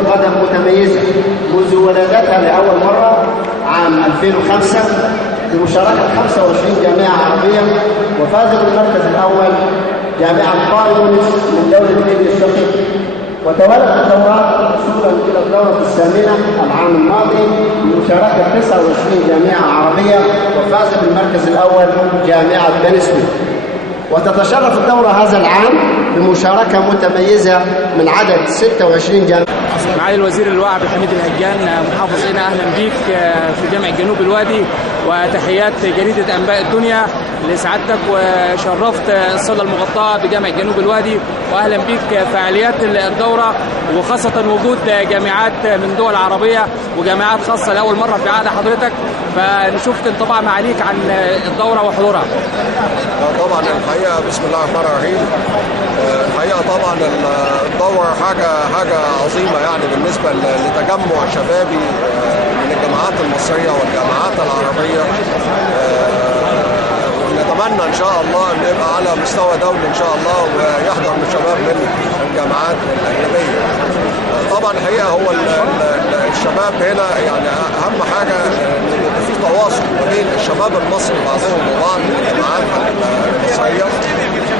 القدم متميزة منذ ولادتها لأول مرة عام 2005 بمشاركة 25 جامعة عربية، وفازت بالمركز الأول جامعة بايرن من دولة ليبيا الشقيقة. وتولت الدورات وصولا إلى الدورة الثامنة العام الماضي بمشاركة 29 جامعة عربية، وفاز بالمركز الأول جامعة بني سويف. وتتشرف الدورة هذا العام بمشاركة متميزة من عدد 26 جامعة. معالي الوزير اللواء عبد الحميد الهجان محافظ قنا، اهلا بيك في جامع جنوب الوادي، وتحيات جريده انباء الدنيا لسعادتك، وشرفت الصاله المغطاه بجامع جنوب الوادي، واهلا بيك فعاليات الدوره، وخاصه وجود جامعات من دول عربيه وجامعات خاصه لاول مره في عهد حضرتك، فنشوف انطباع معاليك عن الدوره وحضورها. طبعا الحقيقه بسم الله الرحمن الرحيم، الحقيقه طبعا الدوره حاجه عظيمه يعني بالنسبه لتجمع شبابي من الجامعات المصريه والجامعات العربيه، ونتمنى ان شاء الله ان يبقى على مستوى دولي ان شاء الله، ويحضر من شباب من الجامعات الاجنبيه. طبعا الحقيقه هو الشباب هنا يعني اهم حاجه ان يبقى في تواصل ما بين الشباب المصري بعضهم وبعض من الجامعات المصريه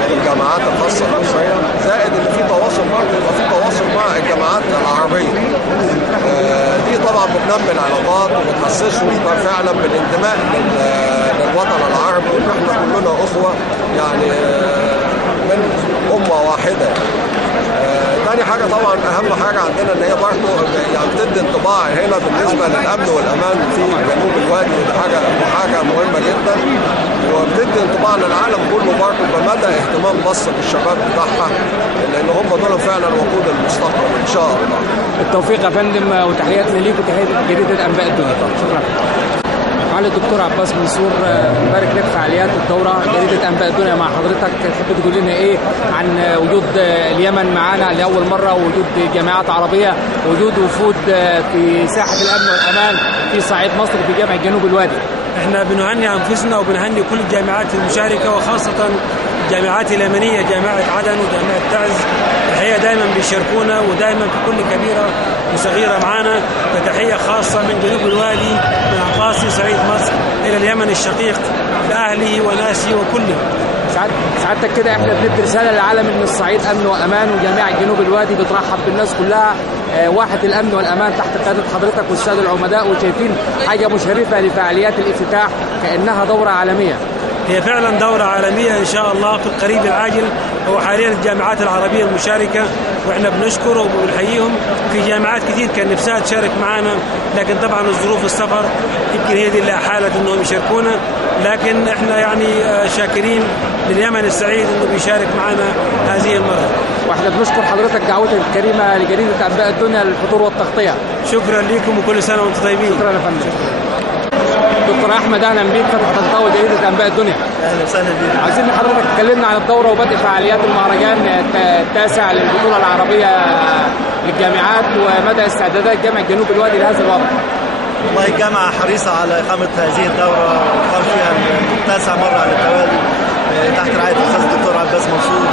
والجامعات الخاصه المصريه، زائد ان في تواصل برضه يبقى في تواصل مع الجامعات العربيه. دي طبعا بتنمي العلاقات وبتحسسهم فعلا بالانتماء للوطن العربي، وان احنا كلنا اخوه يعني من امه واحده. تاني حاجه طبعا اهم حاجه عندنا ان هي برضه يعني بتدي انطباع هنا بالنسبه للامن والامان في جنوب الوادي، ودي حاجه مهمه جدا، وبتدي انطباع للعالم كله برضه بمدى اهتمام مصر بالشباب بتاعها، لان هم دول فعلا وقود المستقبل ان شاء الله. التوفيق يا فندم، وتحياتنا ليك وتحيات جريده انباء الدنيا. شكرا. معالي الدكتور عباس منصور، مبارك لك فعاليات الدوره جريده انباء الدنيا مع حضرتك، تحب تقول لنا ايه عن وجود اليمن معانا لاول مره، وجود جامعات عربيه، وجود وفود في ساحه الامن والامان في صعيد مصر في جامع جنوب الوادي؟ احنا بنهني انفسنا وبنهني كل الجامعات المشاركه، وخاصه الجامعات اليمنيه، جامعه عدن وجامعه تعز، الحقيقه دائما بيشاركونا، ودائما في كل كبيره وصغيره معانا. فتحيه خاصه من جنوب الوادي، من عباسي صعيد مصر الى اليمن الشقيق، لاهله وناسه وكله. سعادتك كده احنا بندي رساله للعالم ان الصعيد امن وامان، وجامعه جنوب الوادي بترحب بالناس كلها، واحد الامن والامان تحت قياده حضرتك والساده العمداء، وشايفين حاجه مشرفه لفعاليات الافتتاح كانها دوره عالميه. هي فعلا دورة عالمية إن شاء الله في القريب العاجل. هو حاليا الجامعات العربية المشاركة، وإحنا بنشكر وبنحييهم. في جامعات كثير كان نفسها تشارك معنا، لكن طبعا الظروف السفر يمكن هي دي اللي أحالت إنهم يشاركونا، لكن إحنا يعني شاكرين لليمن السعيد إنه بيشارك معنا هذه المرة. واحنا بنشكر حضرتك دعوتك الكريمة لجريدة أنباء الدنيا للحضور والتغطية. شكرا لكم وكل سنة وأنتم طيبين. شكرا يا فندم. دكتور احمد اهلا بيك، فتح تغطاوي جريده انباء الدنيا. اهلا وسهلا بيك. عايزين حضرتك تكلمنا عن الدوره وبدء فعاليات المهرجان التاسع للبطوله العربيه للجامعات، ومدى استعدادات جامعه جنوب الوادي لهذا الوضع. والله الجامعه حريصه على اقامه هذه الدوره، وقام فيها التاسع مره على التوالي تحت رعايه الاستاذ الدكتور عباس منصور.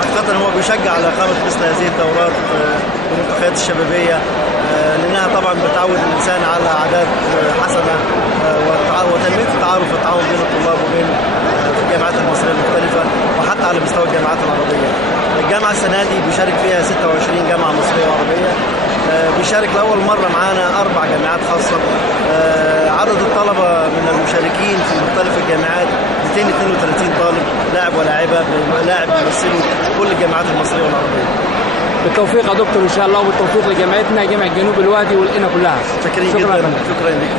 حقيقه هو بيشجع على اقامه مثل هذه الدورات والملتقيات الشبابيه، لانها طبعا بتعود الانسان على عادات حسنه وتنميه التعارف والتعاون بين الطلاب وبين الجامعات المصريه المختلفه، وحتى على مستوى الجامعات العربيه. الجامعه السنه دي بيشارك فيها 26 جامعه مصريه وعربيه. بيشارك لاول مره معانا 4 جامعات خاصه. عدد الطلبه من المشاركين في مختلف الجامعات 232 طالب، لاعب ولاعبه، لاعب بيمثلوا كل الجامعات المصريه والعربيه. بالتوفيق يا دكتور ان شاء الله، وبالتوفيق لجامعتنا جامعه جنوب الوادي والقنا كلها. شكرا جدا. شكرا لك.